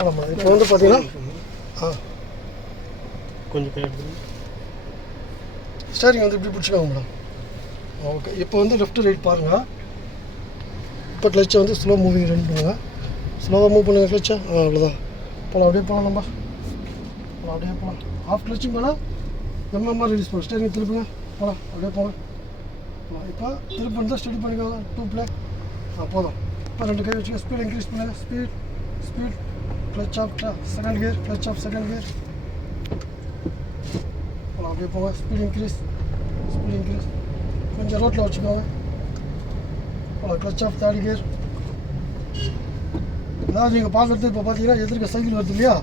ஆமாம். இப்போ வந்து பார்த்தீங்கன்னா கொஞ்சம் ஸ்டேரிங் வந்து இப்படி பிடிச்சிக்கோங்க மேடம். ஓகே. இப்போ வந்து லெஃப்ட் ரைட் பாருங்கள். இப்போ கிளச்சை வந்து ஸ்லோ மூவிங் ரன் பண்ணுங்கள். ஸ்லோவாக மூவ் பண்ணுங்கள் கிளச்சை. அவ்வளோதான். போகலாம், அப்படியே போகலாம். நம்ம போகலாம், அப்படியே போகலாம். ஆஃப் கிளச்சும் போனால் எம்எம்ஆர் ரிலீஸ் பண்ணும். ஸ்டேரிங் திருப்புங்க. போகலாம், அப்படியே போங்க. இப்போ திருப்பி இருந்தால் ஸ்டடி பண்ணிக்கோங்க. 2 பிளே. போதும். இப்போ 2 கை வச்சுக்க. ஸ்பீட் இன்க்ரீஸ் பண்ணுங்கள். Speed clutch off second gear. Clutch off second gear. போகலாம், அப்படியே போங்க. Speed increase. கொஞ்சம் ரோட்டில் வச்சுக்கோங்க. போகலாம். Clutch off third gear. அதாவது நீங்கள் பார்க்குறது இப்போ பார்த்தீங்கன்னா எதிர்க்க சைக்கிள் வருது இல்லையா,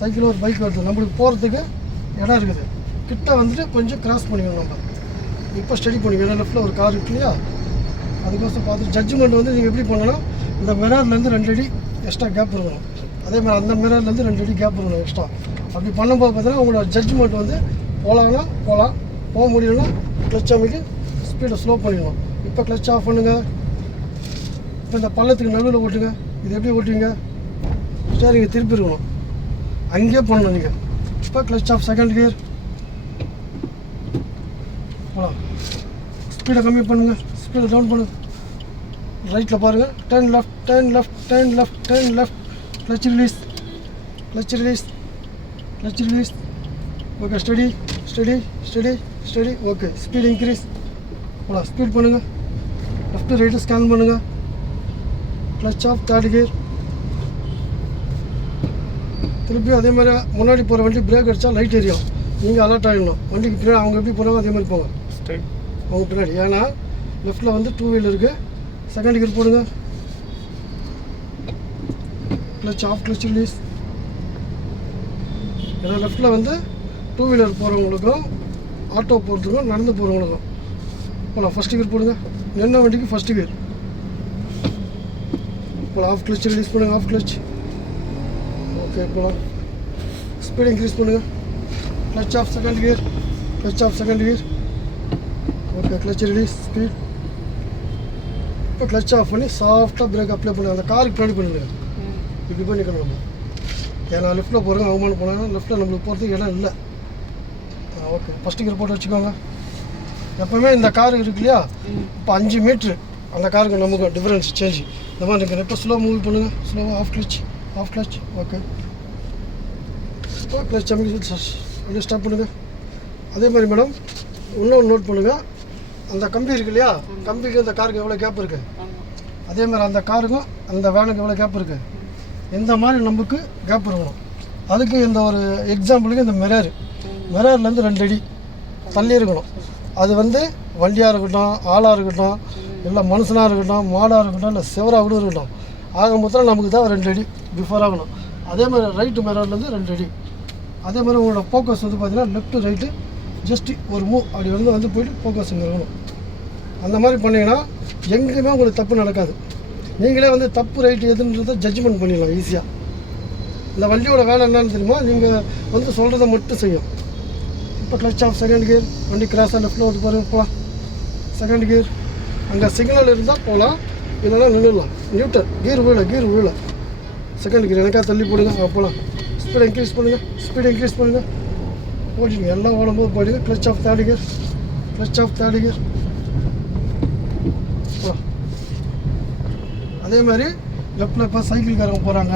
சைக்கிள் ஒரு பைக் வருது, நம்மளுக்கு போகிறதுக்கு இடம் இருக்குது. கிட்ட வந்துட்டு கொஞ்சம் கிராஸ் பண்ணிக்கணும். நம்ம இப்போ ஸ்டடி பண்ணிக்கணும். லெஃப்ட்டில் ஒரு கார் இருக்கு இல்லையா, அதுக்கோசம் பார்த்து ஜட்ஜ்மெண்ட் வந்து நீங்கள் எப்படி பண்ணணும், இந்த மிரர்லேருந்து 2 அடி எக்ஸ்ட்ரா கேப் இருக்கணும். அதே மாதிரி அந்த மிரர்லேருந்து 2 அடி கேப் இருக்கணும் எக்ஸ்ட்ரா. அப்படி பண்ணும்போது பார்த்தீங்கன்னா உங்களோட ஜட்ஜ்மெண்ட் வந்து போகலாம்னா போகலாம், போக முடியலன்னா கிளச் அமைக்கு ஸ்பீடை ஸ்லோ பண்ணிடணும். இப்போ கிளச் ஆஃப் பண்ணுங்கள். இப்போ இந்த பள்ளத்துக்கு நடுவில் ஓட்டுங்க. இது எப்படி ஓட்டுவீங்க, ஸ்டேரிங்கை திருப்பி இருக்கணும், அங்கேயே பண்ணணும் நீங்கள். இப்போ கிளச் ஆஃப் செகண்ட் கியர். போகலாம். ஸ்பீடை கம்மி பண்ணுங்கள், ஸ்பீடை டவுன் பண்ணுங்கள். ரைட்டில் பாருங்கள். Turn left. Clutch release. Okay. Steady. Okay. Speed increase. போகலாம். ஸ்பீட் பண்ணுங்கள். லெஃப்ட்டு ரைட்டு ஸ்கேன் பண்ணுங்கள். Clutch off third gear. திருப்பி அதே மாதிரி முன்னாடி போகிற வண்டி பிரேக் அடித்தா லைட் எரியும், நீங்கள் அலர்ட் ஆகிடணும். வண்டிக்கு பின்னாடி அவங்க எப்படி போகிறாங்க அதே மாதிரி போங்க, அவங்க பின்னாடி. ஏன்னா லெஃப்ட்டில் வந்து 2 வீலர் இருக்குது. செகண்ட் கியர் போடுங்க. Clutch off, clutch release. ஏன்னா லெஃப்ட்டில் வந்து 2 வீலர் போகிறவங்களுக்கும் ஆட்டோ போகிறதுக்கும் நடந்து போகிறவங்களுக்கும் போகலாம். ஃபஸ்ட்டு கியர் போடுங்க. நின்ன வண்டிக்கு ஃபஸ்ட்டு கியர். போகலாம். ஆஃப் கிளச் ரிலீஸ் பண்ணுங்கள். Off clutch. ஓகே. போகலாம். ஸ்பீட் இன்க்ரீஸ் பண்ணுங்கள். Clutch off second gear. Okay. Clutch release. Speed. இப்போ கிளச் ஆஃப் பண்ணி சாஃப்டாக பிரேக் அப்ளை பண்ணுங்கள். அந்த காருக்கு பின்னாடி பண்ணுங்க. இப்படி பண்ணிக்கணும் நம்ம. ஏன்னா லெஃப்ட்டில் போகிறோங்க, அவமானம் போனாங்கன்னா லெஃப்ட்டில் நம்மளுக்கு போகிறதுக்கு இடம் இல்லை. ஓகே. ஃபஸ்ட்டு கியர் போட்டு வச்சுக்கோங்க. எப்போவுமே இந்த காரு இருக்கு இல்லையா, இப்போ 5 மீட்ரு அந்த காருக்கு நமக்கு டிஃப்ரென்ஸ் சேஞ்ச் இந்த மாதிரி இருக்குது. இப்போ ஸ்லோ மூவ் பண்ணுங்கள். ஸ்லோவாக ஆஃப் கிளச். ஓகே. இப்போ கிளச் அப்படியே ஸ்டாப் பண்ணுங்கள். அதே மாதிரி மேடம் இன்னொன்று நோட் பண்ணுங்கள். அந்த கம்பி இருக்கு இல்லையா, கம்பிக்கு அந்த காருக்கு எவ்வளோ கேப் இருக்குது, அதே மாதிரி அந்த காருக்கும் அந்த வேனுக்கு எவ்வளோ கேப் இருக்குது, இந்த மாதிரி நமக்கு கேப் இருக்கணும். அதுக்கு இந்த ஒரு எக்ஸாம்பிளுக்கு இந்த மிரர்லேருந்து 2 அடி தள்ளி இருக்கணும். அது வந்து வண்டியாக இருக்கட்டும், ஆளாக இருக்கட்டும், இல்லை மனுஷனாக இருக்கட்டும், மாடாக இருக்கட்டும், இல்லை சிவராக கூட இருக்கட்டும், ஆக மொத்தம் நமக்கு தான் 2 அடி பிஃபோர் ஆகணும். அதே மாதிரி ரைட்டு மிரர்லேருந்து 2 அடி. அதே மாதிரி உங்களோட ஃபோக்கஸ் வந்து பார்த்தீங்கன்னா லெஃப்ட்டு ரைட்டு ஜஸ்ட்டு ஒரு மூவ் அப்படி வந்து போயிட்டு ஃபோக்கஸ் இங்கே இருக்கணும். அந்த மாதிரி பண்ணிங்கன்னா எங்கேயுமே உங்களுக்கு தப்பு நடக்காது. நீங்களே வந்து தப்பு ரைட்டு எதுன்றதை ஜட்ஜ்மெண்ட் பண்ணிடலாம் ஈஸியாக. இந்த வண்டியோட வேலை என்னன்னு தெரியுமா, நீங்கள் வந்து சொல்கிறத மட்டும் செய்யும். இப்போ கிளச் ஆஃப் செகண்ட் கியர். வண்டி கிராஸாக லெஃப்ட்டில் வந்து பாருங்க. போகலாம். Second gear. அங்கே சிக்னல் இருந்தால் போகலாம், இல்லைனா நின்றுடலாம். நியூட்டன் கீர் வீழ. செகண்ட் கியர் எனக்காக தள்ளி போடுங்க. போகலாம். ஸ்பீடை இன்க்ரீஸ் பண்ணுங்கள். போடுங்க. எல்லாம் ஓடும்போது போடுங்க. Clutch off third gear. போகலாம். அதே மாதிரி லெஃப்ட்டில் இப்போ சைக்கிள்காரங்க போகிறாங்க,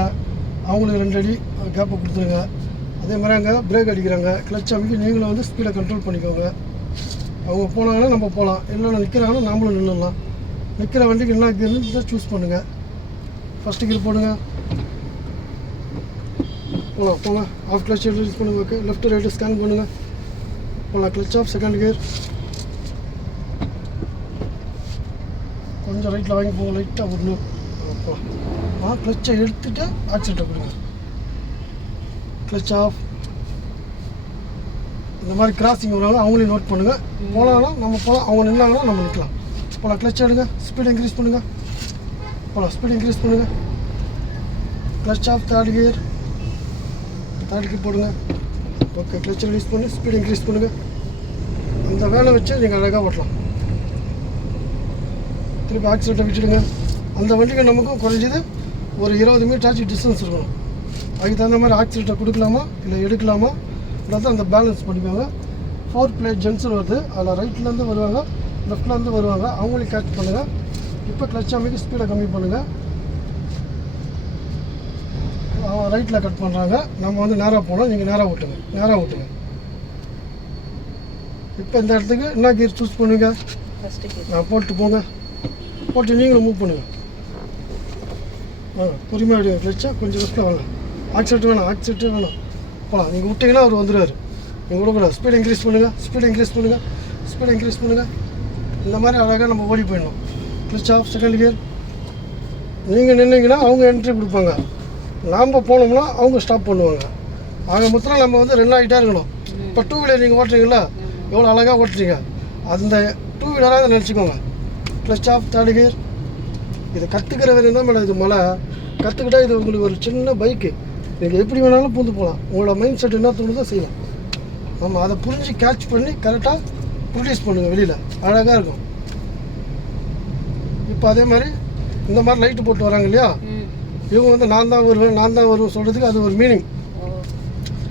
அவங்களுக்கு 2 அடி கேப்பை கொடுத்துருங்க. அதே மாதிரி அங்கே பிரேக் அடிக்கிறாங்க, கிளச் அமைக்கி நீங்களும் வந்து ஸ்பீடை கண்ட்ரோல் பண்ணிக்கோங்க. அவங்க போனாங்கன்னா நம்ம போகலாம், இல்லைன்னா நிற்கிறாங்கன்னா நாமளும் நின்றுடலாம். நிற்கிற வண்டிக்கு என்ன கீர்னு சூஸ் பண்ணுங்கள். ஃபஸ்ட்டு கீர் போடுங்க. போங்க. ஆஃப் கிளச் ரிலீஸ் பண்ணுங்கள். ஓகே. லெஃப்ட் ரைட்டு ஸ்கேன் பண்ணுங்கள். போகலாம். Clutch off second gear. கொஞ்சம் ரைட்டில் வாங்கி போங்க. லைட்டாக விடணும். போகலாம். கிளச்சை எடுத்துகிட்டு ஆக்சிடென்ட்டை கொடுங்க. Clutch off. இந்த மாதிரி கிராசிங் வருவாங்க, அவங்களையும் நோட் பண்ணுங்கள். போகலான்னா நம்ம போகலாம், அவங்க நின்னாங்கன்னா நம்ம நிற்கலாம். போகலாம். கிளச் எடுங்க. ஸ்பீட் இன்க்ரீஸ் பண்ணுங்கள். கிளச் ஆஃப் தேர்ட் கியர் போடுங்க. ஓகே. கிளச் ரிலீஸ் பண்ணி ஸ்பீட் இன்க்ரீஸ் பண்ணுங்கள். அந்த வேலை வச்சு நீங்கள் அழகாக ஓட்டலாம். திருப்பி ஆக்சிடென்ட்டை விட்டுடுங்க. அந்த வண்டிக்கு நமக்கும் குறைஞ்சது ஒரு 20 மீட்டர் ஆச்சு டிஸ்டன்ஸ் இருக்கணும். அதுக்கு தகுந்த மாதிரி ஆக்சிலேட்டர் கொடுக்கலாமா இல்லை எடுக்கலாமா இல்லாத அந்த பேலன்ஸ் பண்ணிக்கோங்க. 4 பிளேட் ஜென்ஸன் வருது, அதில் ரைட்லேருந்து வருவாங்க, லெஃப்ட்லேருந்து வருவாங்க, அவங்களையும் கேட்ச் பண்ணுங்கள். இப்போ கிளச் அமைக்க ஸ்பீடை கம்மி பண்ணுங்கள். ரைட்டில் கட் பண்ணுறாங்க, நம்ம வந்து நேராக போனோம், நீங்கள் நேராக ஓட்டுங்க. இப்போ இந்த இடத்துக்கு என்ன கீர் சூஸ் பண்ணுங்க, போட்டு போங்க, போட்டு நீங்களும் மூவ் பண்ணுங்கள். பொறுமையாக விடுங்க. கிளச்சா கொஞ்சம் லெஃப்ட்டில் வேணாம், ஆக்சிலேட்டர் வேணாம், போகலாம். நீங்கள் விட்டிங்கன்னா அவர் வந்துடுவார், நீங்கள் விடக்கூடாது. ஸ்பீட் இன்க்ரீஸ் பண்ணுங்கள். இந்த மாதிரி அழகாக நம்ம ஓடி போயிடணும். Clutch off, second gear. நீங்கள் நின்னீங்கன்னா அவங்க என்ட்ரி கொடுப்பாங்க, நாம் போனோம்னா அவங்க ஸ்டாப் பண்ணுவாங்க. ஆக மொத்தம் நம்ம வந்து ரன் ஆகிட்டே இருக்கணும். இப்போ 2 வீலர் நீங்கள் ஓட்டுறீங்களா, எவ்வளோ அழகாக ஓட்டுறீங்க, அந்த 2 வீலராக அதை நினச்சிக்கோங்க. Clutch off, third gear. இது கற்றுக்கிற வரையும் தான் மேடம் இது மலை. கற்றுக்கிட்டா இது உங்களுக்கு ஒரு சின்ன பைக்கு, நீங்கள் எப்படி வேணாலும் பூந்து போகலாம். உங்களோட மைண்ட் செட் என்ன தோணுதோ செய்யலாம். ஆமாம், அதை புரிஞ்சு கேட்ச் பண்ணி கரெக்டாக ப்ரொடியூஸ் பண்ணுங்கள், வெளியில் அழகாக இருக்கும். இப்போ அதே மாதிரி இந்த மாதிரி லைட்டு போட்டு வராங்க இல்லையா, இவங்க வந்து நான் தான் வருவேன் சொல்கிறதுக்கு அது ஒரு மீனிங்.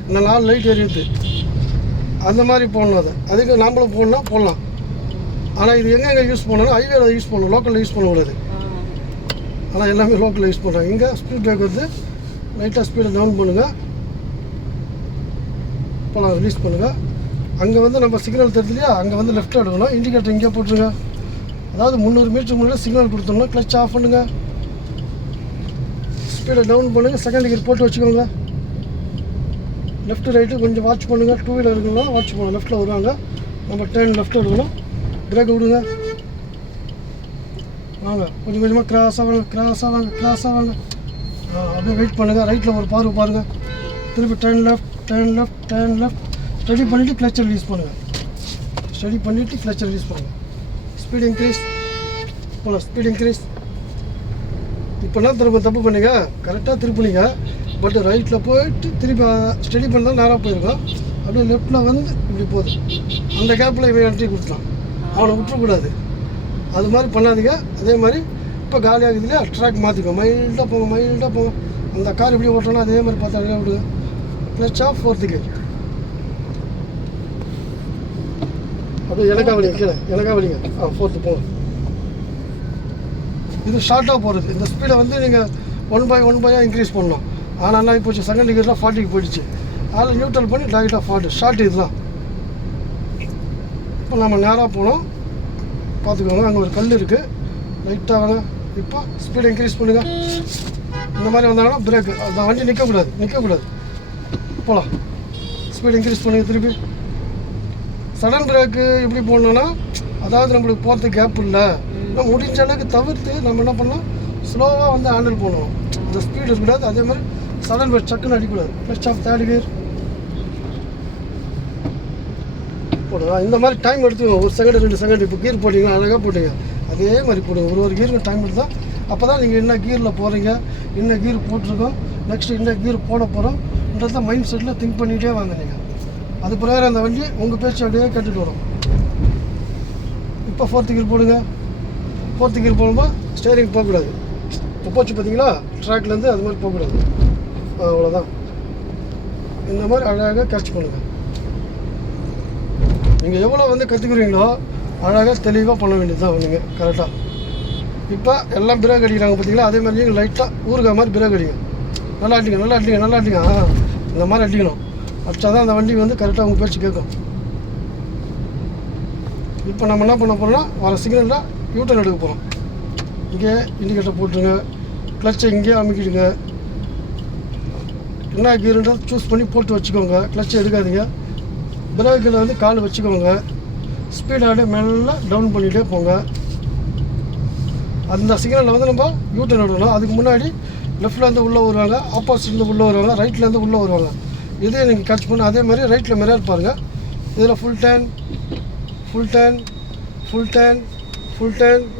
இந்த 4 லைட் எரியுது, அந்த மாதிரி போடணும். அதுக்கு நாமளும் போடலாம். ஆனால் இது எங்கெங்கே யூஸ் பண்ணணும், ஹைவேல யூஸ் பண்ணணும், லோக்கலில் யூஸ் பண்ணக்கூடாது. ஆனால் எல்லாமே லோக்கலில் யூஸ் பண்ணுறாங்க. இங்கே ஸ்பீட் பிரேக் வருது, லைட்டாக ஸ்பீடை டவுன் பண்ணுங்கள், போகலாம், ரிலீஸ் பண்ணுங்கள். அங்கே வந்து நம்ம சிக்னல் தருது இல்லையா, அங்கே வந்து லெஃப்ட் எடுக்கணும், இண்டிகேட்டர் இங்கே போட்டுருங்க. அதாவது 300 மீட்டருக்கு முன்னாடி சிக்னல் கொடுத்துடணும். கிளச் ஆஃப் பண்ணுங்கள், ஸ்பீடை டவுன் பண்ணுங்கள், செகண்ட் கியர் போட்டு வச்சுக்கோங்க. லெஃப்ட் ரைட்டு கொஞ்சம் வாட்ச் பண்ணுங்கள். 2 வீலர் இருக்குங்களா வாட்ச் பண்ணுங்கள், லெஃப்ட்டில் வருவாங்க, நம்ம டர்ன் லெஃப்ட் எடுக்கணும். பிரேக் விடுங்க, வாங்க கொஞ்சம் கொஞ்சமாக கிராஸாக வாங்க. அப்படியே வெயிட் பண்ணுங்கள். ரைட்டில் ஒரு பார்வை பாருங்கள், திருப்பி டர்ன் லெஃப்ட். ஸ்டடி பண்ணிவிட்டு கிளச்சை ரிலீஸ் பண்ணுங்கள். ஸ்பீட் இன்க்ரீஸ் போகலாம், ஸ்பீட் இன்க்ரீஸ். இப்போனா தப்பு பண்ணிங்க, கரெக்டாக திருப்பினீங்க. பட் ரைட்டில் போயிட்டு திருப்பி ஸ்டடி பண்ணால் நேராக போயிருக்கோம். அப்படியே லெஃப்ட்டில் வந்து இப்படி போகுது, அந்த கேப்பில் இவன் என்ட்ரி கொடுத்தான், அவனை விட்டுறக்கூடாது. அது மாதிரி பண்ணாதீங்க. அதே மாதிரி இப்போ காலியாகுது இல்லையா, ட்ராக் மாற்றிக்கோ, மைல்டாக போங்க. அந்த கார் எப்படி ஓட்டணும் அதே மாதிரி பார்த்தா விடுங்க. Clutch off, fourth gear. அப்படியே எனக்கா வலிங்க. ஃபோர்த்து போங்க. இது ஷார்ட்டாக போகிறது. இந்த ஸ்பீடை வந்து நீங்கள் 1 by 1 இன்க்ரீஸ் பண்ணணும். ஆனால் என்ன போச்சு, செகண்ட் கியரில் 40க்கு போயிடுச்சு. அதில் நியூட்ரல் பண்ணி டைரெக்டாக 40 ஷார்ட். இதுதான். இப்போ நம்ம நேராக போனோம், பார்த்துக்கோங்க. அங்கே ஒரு கல் இருக்குது, லைட்டாக வாங்க. இப்போ ஸ்பீடை இன்க்ரீஸ் பண்ணுங்கள். இந்த மாதிரி வந்தாங்கன்னா பிரேக்கு, அந்த வண்டி நிற்கக்கூடாது. போகலாம், ஸ்பீட் இன்க்ரீஸ் பண்ணுங்கள். திருப்பி சடன் பிரேக்கு எப்படி போடணுன்னா, அதாவது நம்மளுக்கு போகிறதுக்கு கேப் இல்லை, நம்ம முடிஞ்ச அளவுக்கு தவிர்த்து நம்ம என்ன பண்ணலாம், ஸ்லோவாக வந்து ஹேண்டில் பண்ணுவோம். இந்த ஸ்பீடு இருக்கக்கூடாது. அதே மாதிரி சடன் பிரேக் சக்குன்னு அடிக்கக்கூடாது. கிளச் ஆஃப், தேர்ட் கியர் போடுங்க. இந்த மாதிரி டைம் எடுத்துக்கோங்க, 1 செகண்ட் 2 செகண்ட். இப்போ கீர் போட்டிங்கன்னா அழகாக போட்டிங்க, அதே மாதிரி போடுங்க. ஒரு கீருக்கு டைம் எடுத்தால் அப்போ தான் நீங்கள் என்ன கீரில் போகிறீங்க, என்ன கீர் போட்டிருக்கோம், நெக்ஸ்ட்டு என்ன கீர் போட போகிறோம்ன்றத மைண்ட் செட்டில் திங்க் பண்ணிகிட்டே வாங்க. நீங்கள் அது பிறகு அந்த வண்டி உங்கள் பேச்சு அப்படியே கேட்டுட்டு வரும். இப்போ 4th கீர் போடுங்க. 4th கீர் போடும்போது ஸ்டேரிங் போகக்கூடாது. இப்போ போச்சு பார்த்தீங்களா, ட்ராக்லேருந்து அது மாதிரி போகக்கூடாது. அவ்வளோதான். இந்த மாதிரி அழகாக கேட்ச் பண்ணுங்கள். நீங்கள் எவ்வளோ வந்து கற்றுக்குறீங்களோ அழகாக தெளிவாக பண்ண வேண்டியது தான் நீங்கள் கரெக்டாக. இப்போ எல்லாம் பிரேக் அடிக்கிறாங்க பார்த்தீங்களா, அதே மாதிரி நீங்கள் லைட்டாக ஊறுகாய் மாதிரி பிரேக் அடிங்க. நல்லா அடிங்க. இந்த மாதிரி அடிக்கணும். அடித்தா தான் அந்த வண்டி வந்து கரெக்டாக உங்கள் பேச்சு கேட்கும். இப்போ நம்ம என்ன பண்ண போகிறோம்னா, வர சிக்னலில் யூட்டர்ன் எடுக்க போகிறோம். இங்கே இண்டிகேட்டர் போட்டுருங்க, கிளச்சை இங்கேயே அமுக்கிடுங்க. என்ன கீருன்றது சூஸ் பண்ணி போட்டு வச்சுக்கோங்க. கிளச்சை எடுக்காதீங்க. பிரேக்கில் வந்து கால் வச்சுக்கோங்க. ஸ்பீடாக மெல்ல டவுன் பண்ணிகிட்டே போங்க. அந்த சிக்னலில் வந்து நம்ம யூட்டர்ன் எடுக்கணும். அதுக்கு முன்னாடி லெஃப்ட்லேருந்து உள்ளே வருவாங்க, ஆப்போசிட்லேருந்து உள்ளே வருவாங்க, ரைட்லேருந்து உள்ளே வருவாங்க. இதே நீங்கள் கேட்ச் பண்ண. அதே மாதிரி ரைட்டில் மிரர் பாருங்கள். இதில் ஃபுல் டேன்.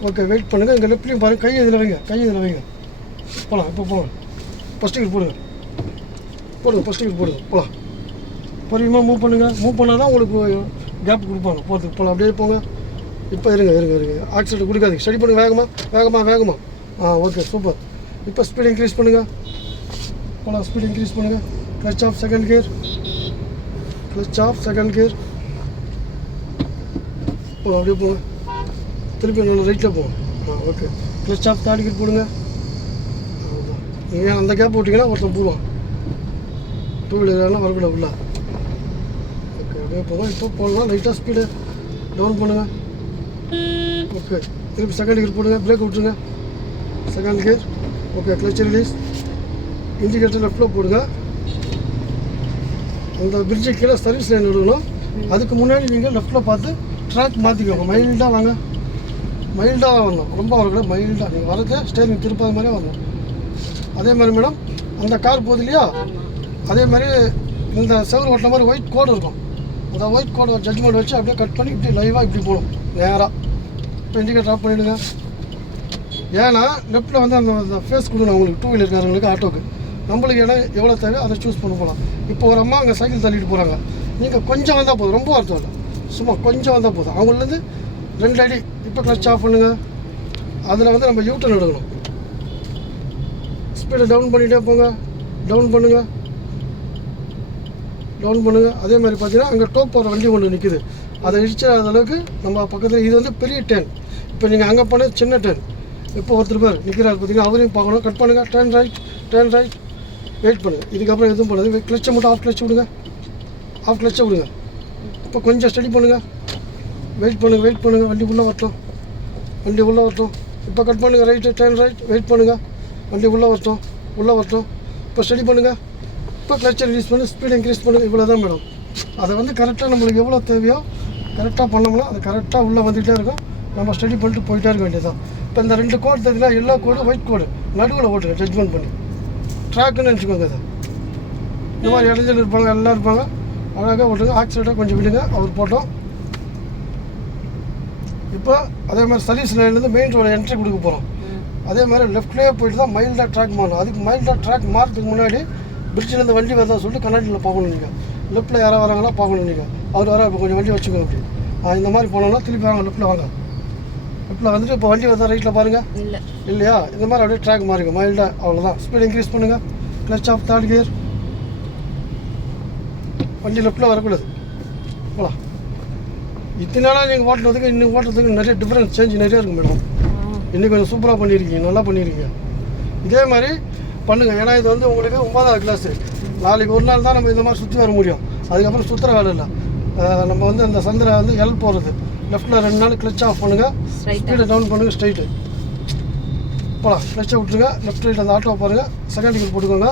ஓகே, வெயிட் பண்ணுங்கள். இங்கே லெஃப்ட்லையும் பாருங்கள், கை இதில் வைங்க. போகலாம். இப்போ போங்க, ஃபஸ்ட் கியர் போடுங்க. ஃபஸ்ட் கியர் போடுங்க. போகலாம். பொறுமையாக மூவ் பண்ணால் தான் உங்களுக்கு கேப் கொடுப்பாங்க போகிறதுக்கு. போகலாம், அப்படியே போங்க. இப்போ இருங்க. ஆக்சிலேட்டர் கொடுக்காதீங்க, ஸ்டடி பண்ணுங்க. வேகமாக. Okay, super. இப்போ ஸ்பீட் இன்க்ரீஸ் பண்ணுங்கள். போகலாம். ஸ்பீட் இன்க்ரீஸ் பண்ணுங்கள். Clutch off second gear, clutch off second gear. போகலாம், அப்படியே போங்க. திருப்பி நல்லா ரைட்டில் போங்க. Okay. Clutch off third gear போடுங்க. நீங்கள் அந்த கேப் போட்டிங்கன்னா ஒருத்தன் போடுவான். டூ வீலர்னா வரக்கூட உள்ள. ஓகே, அப்படியே போங்க. இப்போ போகலாம். லைட்டாக ஸ்பீடு டவுன் பண்ணுங்கள். ஓகே, திருப்பி செகண்ட் கியர் போடுங்க. பிரேக் விட்டுருங்க. Second gear. Okay, clutch release. Indicator லெஃப்ட்டில் போடுங்க. அந்த பிரிட்ஜு கீழே சர்வீஸ் லைன் எடுக்கணும். அதுக்கு முன்னாடி நீங்கள் லெஃப்ட்டில் பார்த்து ட்ராக் மாற்றிக்கோங்க. மைல்டாக வாங்க. மைல்டாக வரணும், ரொம்ப வரக்கூடாது. மைல்டாக நீங்கள் வரது ஸ்டேரிங் திருப்பாத மாதிரியே வரணும். அதே மாதிரி மேடம் அந்த கார் போகுது இல்லையா, அதே மாதிரி இந்த செவரு ஓட்டின மாதிரி ஒயிட் கோடு இருக்கும். அந்த ஒயிட் கோடு ஒரு ஜட்ஜ்மெண்ட் வச்சு அப்படியே கட் பண்ணி இப்படி லைவாக இப்படி போகணும் நேராக. இப்போ இண்டிகேட்டர் ஆஃப் பண்ணிவிடுங்க. ஏன்னா லெஃப்ட்டில் வந்து அந்த ஃபேஸ் கொடுக்கணும் உங்களுக்கு, டூ வீலர்காரங்களுக்கு, ஆட்டோக்கு. நம்மளுக்கு இடம் எவ்வளோ தேவை அதை சூஸ் பண்ண போகலாம். இப்போ ஒரு அம்மா அங்கே சைக்கிள் தள்ளிட்டு போகிறாங்க. நீங்கள் கொஞ்சம் வந்தால் போதும், ரொம்ப அர்த்தம் இல்லை, சும்மா கொஞ்சம் வந்தால் போதும். அவங்கள்லேருந்து 2 அடி. இப்போ கிளச் ஆஃப் பண்ணுங்கள். அதில் வந்து நம்ம யூட்டன் எடுக்கணும். ஸ்பீடை டவுன் பண்ணிகிட்டே போங்க. டவுன் பண்ணுங்கள், டவுன் பண்ணுங்கள். அதே மாதிரி பார்த்தீங்கன்னா அங்கே டோப் போகிற வண்டி ஒன்று நிற்குது. அதை இடிச்சாத அளவுக்கு நம்ம பக்கத்தில் இது வந்து பெரிய டேன். இப்போ நீங்கள் அங்கே பண்ணது சின்ன டேன். இப்போ ஒருத்தர் பேர் நிற்கிறார் பார்த்தீங்கன்னா, அவரையும் பார்க்கணும். கட் பண்ணுங்கள். Turn right, turn right. Wait பண்ணுங்கள். இதுக்கப்புறம் எதுவும் பண்ணுது. கிளச்சை மட்டும் ஆஃப் கிளச் விடுங்க. ஆஃப் கிளச்சை விடுங்க. இப்போ கொஞ்சம் ஸ்டடி பண்ணுங்கள். வெயிட் பண்ணுங்கள், வெயிட் பண்ணுங்கள். வண்டி உள்ளே வரட்டும், வண்டி உள்ளே வரட்டும். இப்போ கட் பண்ணுங்கள். Right, turn right. வெயிட் பண்ணுங்கள். வண்டி உள்ளே வரட்டும், உள்ளே வரட்டும். இப்போ ஸ்டடி பண்ணுங்கள். இப்போ கிளச்சை ரிலீஸ் பண்ணி ஸ்பீட் இன்க்ரீஸ் பண்ணுங்கள். இவ்வளோ தான் மேடம். அதை வந்து கரெக்டாக நம்மளுக்கு எவ்வளோ தேவையோ கரெக்டாக பண்ணோம்னா அது கரெக்டாக உள்ளே வந்துகிட்டே இருக்கும். நம்ம ஸ்டடி பண்ணிட்டு போயிட்டே இருக்க வேண்டியதான். இப்போ இந்த 2 கோடு தெரியுதுன்னா, எல்லோ கோடு, ஒயிட் கோடு, நடுவில் ஓட்டுங்க ஜட்ஜ்மெண்ட் பண்ணி. ட்ராக்குன்னு நினச்சிக்கோங்க. அதை இந்த மாதிரி இடைஞ்சல் இருப்பாங்க, எல்லாம் இருப்பாங்க. அழகாக ஓட்டுங்க. ஆக்சிடெண்ட்டாக கொஞ்சம் விடுங்க. அவர் போட்டோம். இப்போ அதே மாதிரி சர்வீஸ் லைன்லேருந்து மெயின் ரோடு என்ட்ரி கொடுக்க போகிறோம். அதே மாதிரி லெஃப்ட்லேயே போயிட்டு தான் மைல்டாக ட்ராக் மாறணும். அதுக்கு மைல்டாக ட்ராக் மாறதுக்கு முன்னாடி பிரிட்ஜிலேருந்து வண்டி வரதா சொல்லிட்டு கண்ணாடியில் பார்க்கணும். நீங்கள் லெஃப்ட்டில் யாராவது வராங்களா பார்க்கணும். நீங்கள் அவர் வர இப்போ கொஞ்சம் வண்டி வச்சுக்கோங்க. அப்படி இந்த மாதிரி போனோம்னா திருப்பி வாங்க, லெஃப்ட்டில் வாங்க. லெஃப்ட்டில் வந்துட்டு இப்போ வண்டி வந்தால் ரைட்டில் பாருங்கள். இல்லையா, இந்த மாதிரி அப்படியே ட்ராக் மாறுங்க மைல்டாக. அவ்வளோதான். ஸ்பீட் இன்க்ரீஸ் பண்ணுங்கள். Clutch off third gear. வண்டி லெஃப்ட்டில் வரக்கூடாது. போகலாம். இத்தனை நாளாக நீங்கள் ஓட்டுறதுக்கு இன்னும் ஓட்டுறதுக்கு நிறைய டிஃப்ரென்ஸ் சேஞ்ச் நிறையா இருக்குது மேடம். இன்னும் கொஞ்சம் சூப்பராக பண்ணியிருக்கீங்க, நல்லா பண்ணியிருக்கீங்க. இதே மாதிரி பண்ணுங்கள். ஏன்னா இது வந்து உங்களுக்கு 9வது கிளாஸு. நாளைக்கு ஒரு நாள் தான் நம்ம இந்த மாதிரி சுற்றி வர முடியும். அதுக்கப்புறம் சுற்றுற வேலை இல்லை. நம்ம வந்து அந்த சந்திர வந்து எல் போகிறது. லெஃப்ட்டில் 2 நாள் கிளச் ஆஃப் பண்ணுங்கள். ஸ்பீடை டவுன் பண்ணுங்கள். ஸ்ட்ரைட்டு போகலாம். கிளச்சை விட்டுருங்க. லெஃப்ட் ரைட் அந்த ஆட்டோ பாருங்கள். செகண்ட் கியர் போட்டுக்கோங்க.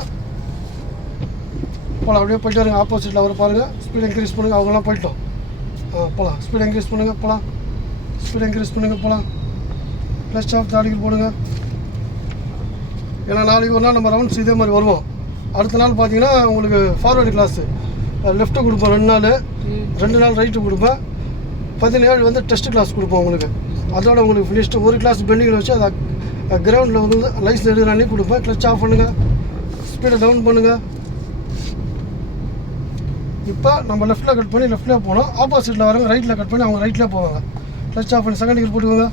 போகலாம். அப்படியே போய்ட்டு வருங்க. ஆப்போசிட்டில் அவர் பாருங்கள். ஸ்பீட் இன்க்ரீஸ் பண்ணுங்கள். அவங்களாம் போயிட்டோம். போகலாம். ஸ்பீட் இன்க்ரீஸ் பண்ணுங்கள். போகலாம். ஸ்பீட் இன்க்ரீஸ் பண்ணுங்கள். போகலாம். கிளச் ஆஃப் தேர்ட் கியர் போடுங்க. ஏன்னா நாளைக்கு ஒரு நாள் நம்ம ரவுண்ட்ஸ் இதே மாதிரி வருவோம். அடுத்த நாள் பார்த்தீங்கன்னா உங்களுக்கு ஃபார்வர்டு கிளாஸு லெஃப்ட்டு கொடுப்போம் 2 நாள், 2 நாள் ரைட்டு கொடுப்பேன். 17 வந்து டெஸ்ட் கிளாஸ் கொடுப்போம் உங்களுக்கு. அதோட உங்களுக்கு ஃபினிஷ்டு ஒரு கிளாஸ் பெண்டிங்கில் வச்சு அதை கிரவுண்டில் வந்து லைசன்ஸ் எடுக்கிற அன்றைக்கி கொடுப்பேன். கிளச் ஆஃப் பண்ணுங்கள். ஸ்பீடை டவுன் பண்ணுங்கள். இப்போ நம்ம லெஃப்ட்டில் கட் பண்ணி லெஃப்ட்டில் போனோம். ஆப்போசிட்டில் வரவங்க ரைட்டில் கட் பண்ணி அவங்க ரைட்டில் போவாங்க. கிளச் ஆஃப் பண்ணி செகண்ட் கியர் போட்டுக்கோங்க.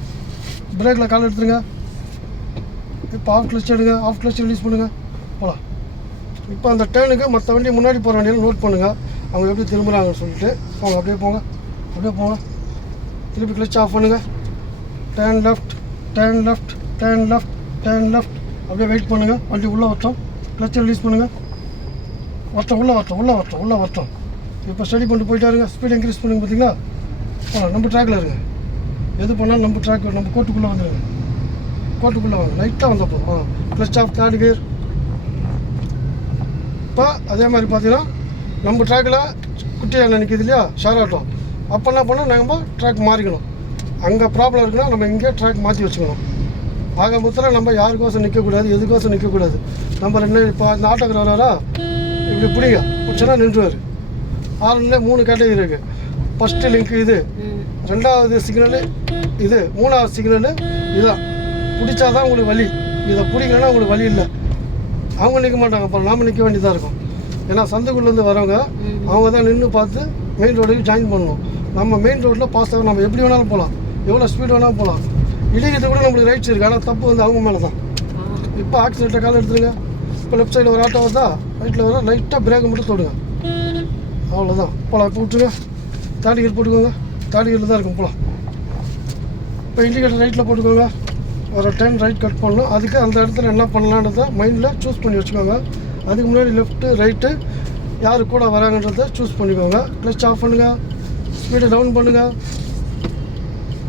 பிரேக்கில் கால் எடுத்துருங்க. இப்போ ஆஃப் கிளச் எடுங்க. ஆஃப் கிளச் ரிலீஸ் பண்ணுங்கள். போகலாம். இப்போ அந்த டேர்னுக்கு மற்ற வண்டி முன்னாடி போகிற வண்டியில் நோட் பண்ணுங்கள். அவங்க எப்படி திரும்புகிறாங்கன்னு சொல்லிட்டு போங்க. அப்படியே போங்க, அப்படியே போங்க. திருப்பி கிளச் ஆஃப் பண்ணுங்கள். Turn left, turn left, turn left, turn left. அப்படியே வெயிட் பண்ணுங்கள். வண்டி உள்ளே வரட்டும். கிளச்சை ரிலீஸ் பண்ணுங்கள். வரட்டும், உள்ளே வரட்டும், உள்ளே வரட்டும், உள்ளே வரட்டும். இப்போ ஸ்டடி பண்ணிட்டு போயிட்டா இருங்க. ஸ்பீட் இன்க்ரீஸ் பண்ணுங்க. பார்த்தீங்களா, போகலாம். நம்ம ட்ராக்கில் இருங்க. எது பண்ணாலும் நம்ம ட்ராக், நம்ம கோட்டுக்குள்ளே வந்துடுங்க. கோட்டுக்குள்ளே வாங்க. லைட்டாக வந்தால் போதும். Clutch off third gear. இப்போ அதே மாதிரி பார்த்தீங்கன்னா நம்ம ட்ராக்கில் குட்டியாக நிற்கிது இல்லையா ஷேர் ஆட்டோ. அப்போ என்ன பண்ணால் நம்ம ட்ராக் மாறிக்கணும். அங்கே ப்ராப்ளம் இருக்குன்னா நம்ம இங்கே ட்ராக் மாற்றி வச்சுக்கணும். ஆக மொத்தத்தில் நம்ம யாருக்கோசம் நிற்கக்கூடாது, எதுக்கோசம் நிற்கக்கூடாது. நம்ம 2 இப்போ இந்த ஆட்டோக்கு வராரா, இப்படி பிடிங்க பிடிச்சனா நின்றுவார். ஆறுல 3 கேட்டகரி இருக்குது. ஃபஸ்ட்டு லிங்க் இது, 2வது சிக்னலு இது, 3வது சிக்னலு இதுதான். பிடிச்சா தான் உங்களுக்கு வலி. இதை பிடிக்கலன்னா உங்களுக்கு வலி இல்லை. அவங்க நிற்க மாட்டாங்க. அப்புறம் நாம் நிற்க வேண்டியதாக இருக்கும். ஏன்னா சந்தைக்குள்ளேருந்து வரவங்க அவங்க தான் நின்று பார்த்து மெயின் ரோடுக்கு ஜாயின் பண்ணணும். நம்ம மெயின் ரோட்டில் பாஸ் ஆக நம்ம எப்படி வேணாலும் போகலாம், எவ்வளோ ஸ்பீட் வேணாலும் போகலாம். இடிக்கிறது கூட நம்மளுக்கு ரைட்ஸ் இருக்குது. ஆனால் தப்பு வந்து அவங்க மேலே தான். இப்போ ஆக்சிடென்ட்டை கால் எடுத்துருங்க. இப்போ லெஃப்ட் சைடில் ஒரு ஆட்டோ வருதா, ரைட்டில் வர லைட்டாக பிரேக்கை மட்டும் தொடுங்க, அவ்வளோதான். போகலாம். இப்போ விட்டுருங்க, தேர்ட் கியர் போட்டுக்கோங்க, தேர்ட் கியரில் தான் இருக்கும். போகலாம். இப்போ இண்டிகேட்டர் ரைட்டில் போட்டுக்கோங்க. ஒரு 10 ரைட் கட் பண்ணணும். அதுக்கு அந்த இடத்துல என்ன பண்ணலான்றதை மைண்டில் சூஸ் பண்ணி வச்சுக்கோங்க. அதுக்கு முன்னாடி லெஃப்ட்டு ரைட்டு யார் கூட வராங்கன்றதை சூஸ் பண்ணிக்கோங்க. க்ளச் ஆஃப் பண்ணுங்கள், ஸ்பீடை டவுன் பண்ணுங்கள்.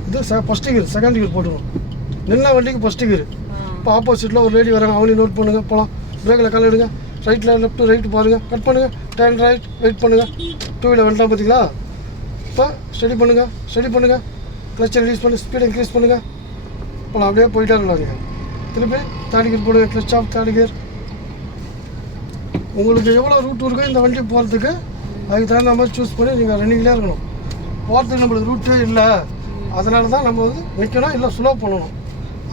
இது ஃபஸ்ட்டு கியர், செகண்ட் கியர் போட்டுக்கணும். நின்ன வண்டிக்கு ஃபஸ்ட்டு கியர். இப்போ ஆப்போசிட்டில் ஒரு லேடி வராங்க, அவனையும் நோட் பண்ணுங்கள். போகலாம். பிரேக்கில் கால் எடுங்க, ரைட்டில் லெஃப்ட்டு ரைட்டு பாருங்கள், கட் பண்ணுங்கள், 10 ரைட் வெயிட் பண்ணுங்கள். 2 வீலர் வந்துட்டால் பார்த்தீங்களா. இப்போ ஸ்டடி பண்ணுங்கள், க்ளச்சை ரிலீஸ் பண்ணி ஸ்பீடை இன்க்ரீஸ் பண்ணுங்கள். போகலாம். அப்படியே போயிட்டே இருக்கலாங்க. திருப்பி தேர்ட் கியர் போடுங்க, க்ளச் ஆஃப் தேர்ட் கியர். உங்களுக்கு எவ்வளோ ரூட் இருக்கோ இந்த வண்டி போகிறதுக்கு அதுக்கு தகுந்த மாதிரி சூஸ் பண்ணி நீங்கள் ரன்னிங்லேயே இருக்கணும். போகிறதுக்கு நம்மளுக்கு ரூட்டே இல்லை, அதனால தான் நம்ம வந்து நிற்கணும், இல்லை ஸ்லோ பண்ணணும்.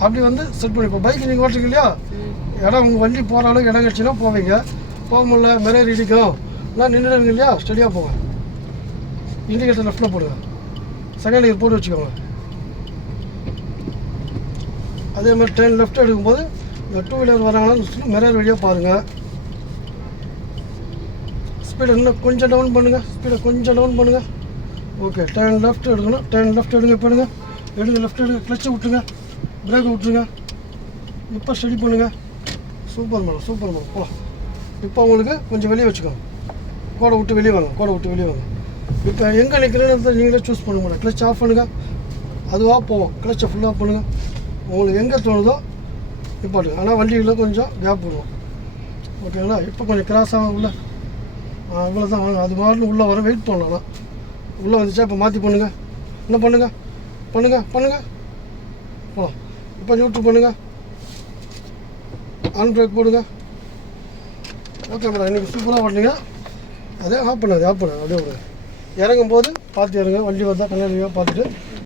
அப்படி வந்து செட் பண்ணிப்போம். பைக் நீங்கள் ஓட்டுறீங்க இல்லையா, இடம் உங்கள் வண்டி போகிற அளவுக்கு இடம் கிடச்சின்னா போவீங்க. போக முடியல, மிரர் இடிக்கும், நான் நின்றுடுங்க இல்லையா, ஸ்டடியாக போங்க. இண்டிகேட்டர் லெஃப்ட்டில் போடுங்க, செகண்ட் கியர் போட்டு வச்சுக்கோங்க. அதே மாதிரி 10 லெஃப்ட் எடுக்கும்போது இந்த 2 வீலர் வராங்கன்னு மிரர் வழியாக பாருங்கள். ஸ்பீடை இன்னும் கொஞ்சம் டவுன் பண்ணுங்கள், ஸ்பீடை கொஞ்சம் டவுன் பண்ணுங்கள். ஓகே. 10 லெஃப்ட் எடுக்கணும், 10 லெஃப்ட் எடுங்க. இப்போ எடுங்க லெஃப்ட் எடுங்க, க்ளச்சை விட்டுருங்க, பிரேக்கை விட்டுருங்க. இப்போ ஸ்டடி பண்ணுங்கள். Super madam. போகலாம். இப்போ உங்களுக்கு கொஞ்சம் வெளியே வச்சுக்கோங்க, கோடை விட்டு வெளியே வாங்க. இப்போ எங்கே நிற்கிறேன்னு நீங்களே சூஸ் பண்ண முடியும். க்ளச் ஆஃப் பண்ணுங்கள், அதுவாக போவோம். க்ளச்சை ஃபுல்லாக பண்ணுங்கள், உங்களுக்கு எங்கே தோணுதோ நிப்பாட்டுங்க. ஆனால் வண்டியில் கொஞ்சம் கேப் விடுவோம். ஓகேங்களா. இப்போ கொஞ்சம் கிராஸாக உள்ள இவ்வளோ தான் வாங்க. அது மாதிரி உள்ளே வர வெயிட் பண்ணலாம். உள்ளே வந்துச்சா இப்போ மாற்றி பண்ணுங்கள். என்ன பண்ணுங்கள் போகலாம். இப்போ நியூட்ரல் பண்ணுங்கள், ஆன் பிரேக் போடுங்க. ஓகே மேடம், இன்றைக்கி சூப்பராக ஓட்டினீங்க. அதே ஆஃப் பண்ணாது அப்படியே விடுங்க. இறங்கும் போது பார்த்து இறங்க, வண்டி வந்தால் கண்ணாடியாக பார்த்துட்டு